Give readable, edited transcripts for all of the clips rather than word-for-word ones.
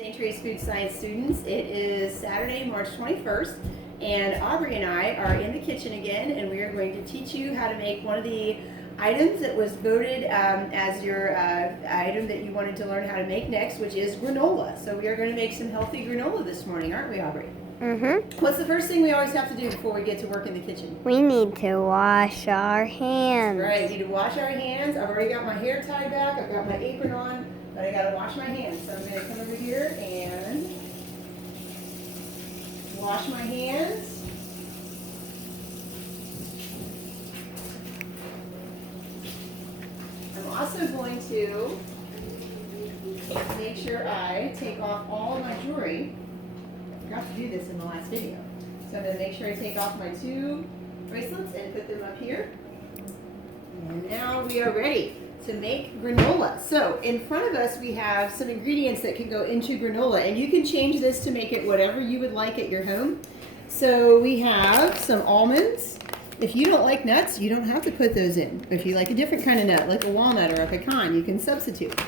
St. Trace Food Science students, it is Saturday, March 21st, and Aubrey and I are in the kitchen again, and we are going to teach you how to make one of the items that was voted as your item that you wanted to learn how to make next, which is granola. So we are going to make some healthy granola this morning, aren't we, Aubrey? Mm-hmm. What's the first thing we always have to do before we get to work in the kitchen? We need to wash our hands. Right, we need to wash our hands. I've already got my hair tied back, I've got my apron on, but I gotta wash my hands. So I'm gonna come over here and wash my hands. I'm also going to make sure I take off all of my jewelry. I forgot to do this in the last video. So I'm gonna make sure I take off my two bracelets and put them up here. And now we are ready to make granola. So in front of us we have some ingredients that can go into granola, and you can change this to make it whatever you would like at your home. So we have some almonds. If you don't like nuts, you don't have to put those in. If you like a different kind of nut, like a walnut or a pecan, you can substitute.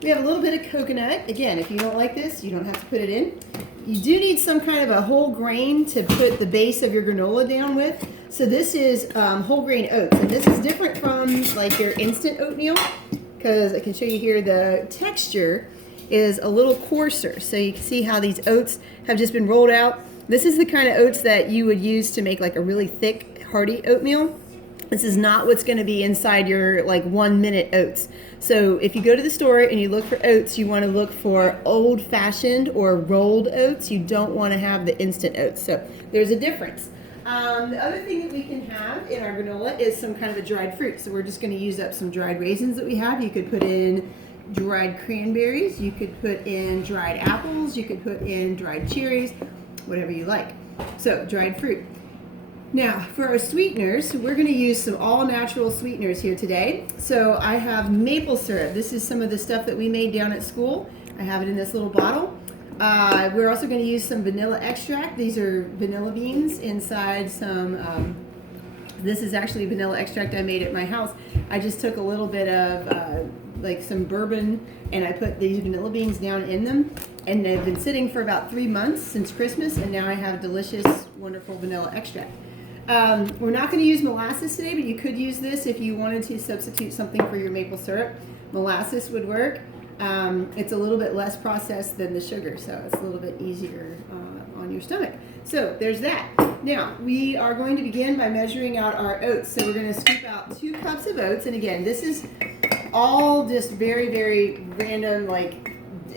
We have a little bit of coconut. Again, if you don't like this, you don't have to put it in. You do need some kind of a whole grain to put the base of your granola down with. So this is whole grain oats, and this is different from like your instant oatmeal, because I can show you here the texture is a little coarser. So you can see how these oats have just been rolled out. This is the kind of oats that you would use to make like a really thick, hearty oatmeal. This is not what's going to be inside your like 1 minute oats. So if you go to the store and you look for oats, you want to look for old-fashioned or rolled oats. You don't want to have the instant oats. So there's a difference. The other thing that we can have in our granola is some kind of a dried fruit. So we're just going to use up some dried raisins that we have. You could put in dried cranberries. You could put in dried apples. You could put in dried cherries, whatever you like. So dried fruit. Now, for our sweeteners, we're going to use some all-natural sweeteners here today. So I have maple syrup. This is some of the stuff that we made down at school. I have it in this little bottle. We're also going to use some vanilla extract. These are vanilla beans inside some, this is actually vanilla extract I made at my house. I just took a little bit of like some bourbon and I put these vanilla beans down in them. And they've been sitting for about 3 months since Christmas, and now I have delicious, wonderful vanilla extract. We're not going to use molasses today, but you could use this if you wanted to substitute something for your maple syrup. Molasses would work. It's a little bit less processed than the sugar, so it's a little bit easier on your stomach. So there's that. Now, we are going to begin by measuring out our oats. So we're going to scoop out 2 cups of oats, and again, this is all just very, very random, like,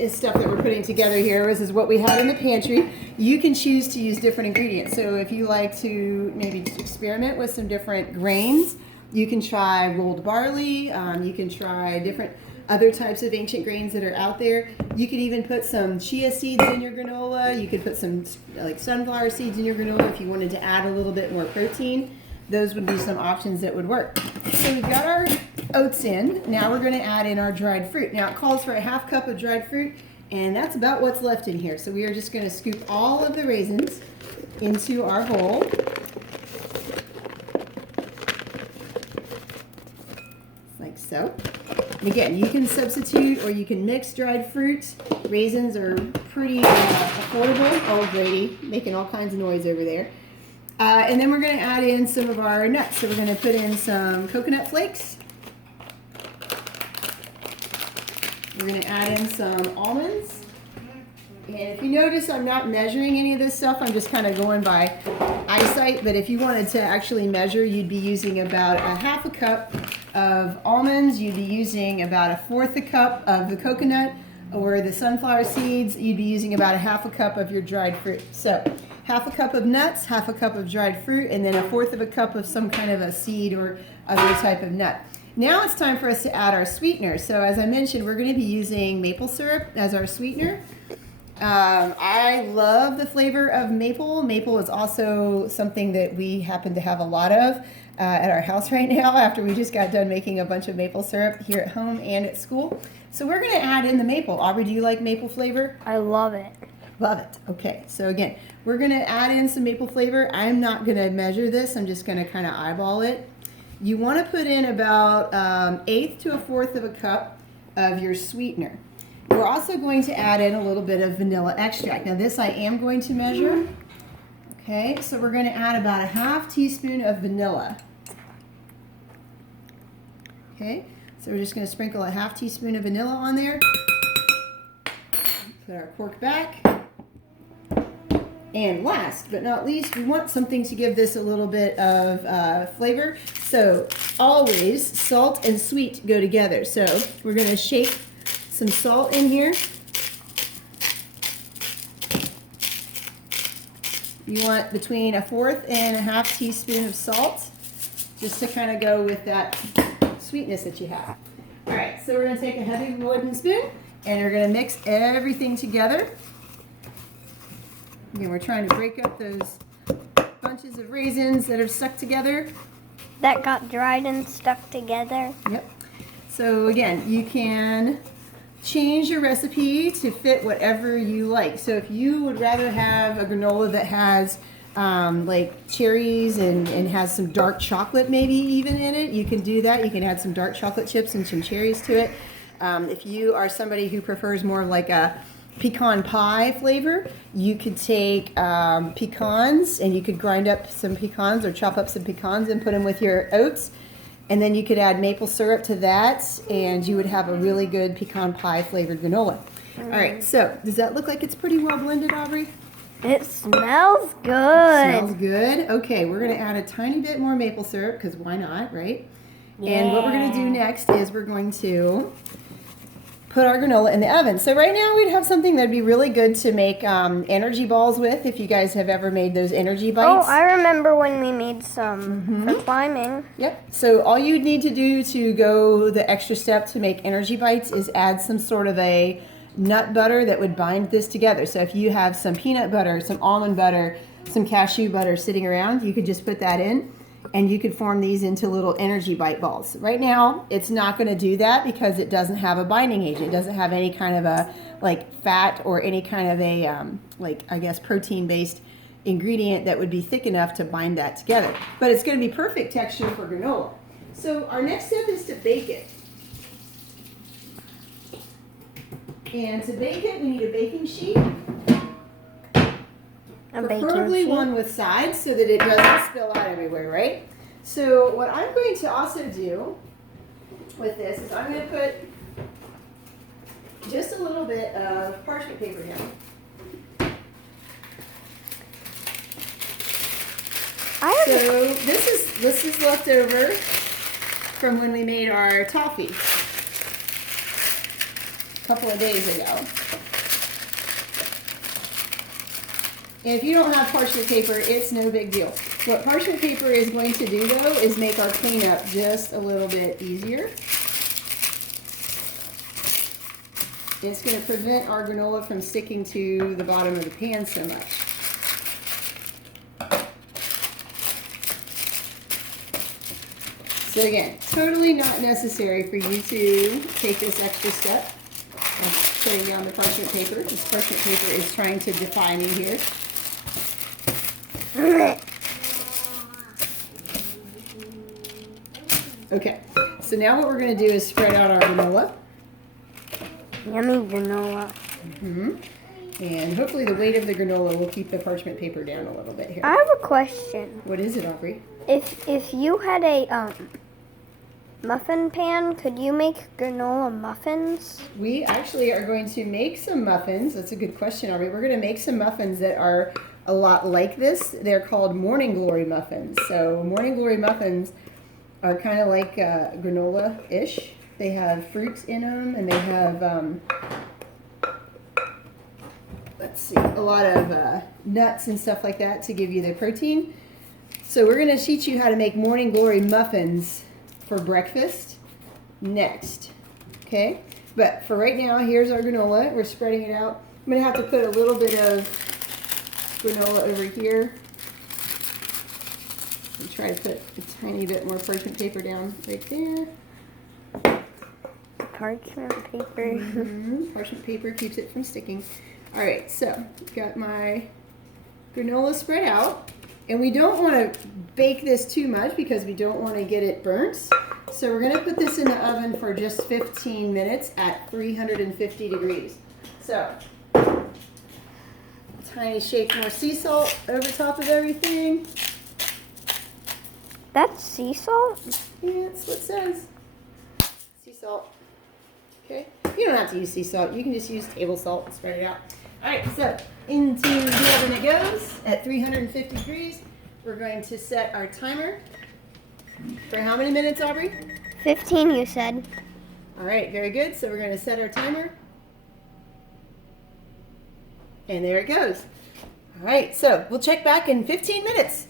stuff that we're putting together here. This is what we had in the pantry. You can choose to use different ingredients. So if you like to maybe just experiment with some different grains, you can try rolled barley. You can try different other types of ancient grains that are out there. You could even put some chia seeds in your granola. You could put some like sunflower seeds in your granola if you wanted to add a little bit more protein. Those would be some options that would work. So we've got our oats in. Now we're going to add in our dried fruit. Now it calls for a half cup of dried fruit, and that's about what's left in here. So we are just going to scoop all of the raisins into our bowl. Like so. And again, you can substitute or you can mix dried fruits. Raisins are pretty affordable. Oh, Grady, making all kinds of noise over there. And then we're going to add in some of our nuts. So we're going to put in some coconut flakes. We're going to add in some almonds. And if you notice, I'm not measuring any of this stuff. I'm just kind of going by eyesight. But if you wanted to actually measure, you'd be using about a half a cup of almonds. You'd be using about a fourth a cup of the coconut or the sunflower seeds. You'd be using about a half a cup of your dried fruit. So half a cup of nuts, half a cup of dried fruit, and then a fourth of a cup of some kind of a seed or other type of nut. Now it's time for us to add our sweetener. So as I mentioned, we're going to be using maple syrup as our sweetener. I love the flavor of maple. Maple is also something that we happen to have a lot of at our house right now after we just got done making a bunch of maple syrup here at home and at school. So we're going to add in the maple. Aubrey, do you like maple flavor? I love it. Love it. Okay, so again, we're going to add in some maple flavor. I'm not going to measure this. I'm just going to kind of eyeball it. You want to put in about 1/8 to 1/4 of a cup of your sweetener. We're also going to add in a little bit of vanilla extract. Now this I am going to measure. Okay, so we're going to add about a half teaspoon of vanilla. Okay, so we're just going to sprinkle a half teaspoon of vanilla on there. Put our cork back. And last but not least, we want something to give this a little bit of flavor. So always salt and sweet go together. So we're going to shake some salt in here. You want between 1/4 and 1/2 teaspoon of salt, just to kind of go with that sweetness that you have. All right, so we're going to take a heavy wooden spoon and we're going to mix everything together. Again, we're trying to break up those bunches of raisins that are stuck together. That got dried and stuck together. Yep. So again, you can change your recipe to fit whatever you like. So if you would rather have a granola that has like cherries and has some dark chocolate maybe even in it, you can do that. You can add some dark chocolate chips and some cherries to it. If you are somebody who prefers more of like a pecan pie flavor, you could take pecans and you could grind up some pecans or chop up some pecans and put them with your oats, and then you could add maple syrup to that and you would have a really good pecan pie flavored granola. All right, so does that look like it's pretty well blended, Aubrey? It smells good. Smells good. Okay, we're going to add a tiny bit more maple syrup because why not, right? Yeah. And what we're going to do next is we're going to put our granola in the oven. So right now we'd have something that'd be really good to make energy balls with, if you guys have ever made those energy bites. Oh, I remember when we made some for climbing. Yep. So all you'd need to do to go the extra step to make energy bites is add some sort of a nut butter that would bind this together. So if you have some peanut butter, some almond butter, some cashew butter sitting around, you could just put that in and you could form these into little energy bite balls. Right now, it's not going to do that because it doesn't have a binding agent. It doesn't have any kind of a like fat or any kind of a like I guess protein-based ingredient that would be thick enough to bind that together. But it's going to be perfect texture for granola. So our next step is to bake it. And to bake it, we need a baking sheet. Preferably one with sides so that it doesn't spill out everywhere, right? So what I'm going to also do with this is I'm going to put just a little bit of parchment paper down. So this is left over from when we made our toffee a couple of days ago. And if you don't have parchment paper, it's no big deal. What parchment paper is going to do, though, is make our cleanup just a little bit easier. It's going to prevent our granola from sticking to the bottom of the pan so much. So again, totally not necessary for you to take this extra step of putting down the parchment paper. This parchment paper is trying to defy me here. Okay, so now what we're going to do is spread out our granola. Yummy granola. And hopefully the weight of the granola will keep the parchment paper down a little bit here. I have a question. What is it, Aubrey? If you had a muffin pan, could you make granola muffins? We actually are going to make some muffins. That's a good question, Aubrey. We're going to make some muffins that are a lot like this. They're called Morning Glory muffins. So Morning Glory muffins are kind of like granola-ish. They have fruits in them, and they have, let's see, a lot of nuts and stuff like that to give you the protein. So we're going to teach you how to make Morning Glory muffins for breakfast next. Okay? But for right now, here's our granola. We're spreading it out. I'm going to have to put a little bit of granola over here. And try to put a tiny bit more parchment paper down right there. Parchment paper. Parchment paper keeps it from sticking. Alright, so got my granola spread out. And we don't want to bake this too much because we don't want to get it burnt. So we're gonna put this in the oven for just 15 minutes at 350 degrees. So, tiny shake more sea salt over top of everything. That's sea salt? Yeah, that's what it says. Sea salt. Okay. You don't have to use sea salt. You can just use table salt and spread it out. All right, so into the oven it goes at 350 degrees. We're going to set our timer for how many minutes, Aubrey? 15, you said. All right, very good. So we're going to set our timer. And there it goes. All right, so we'll check back in 15 minutes.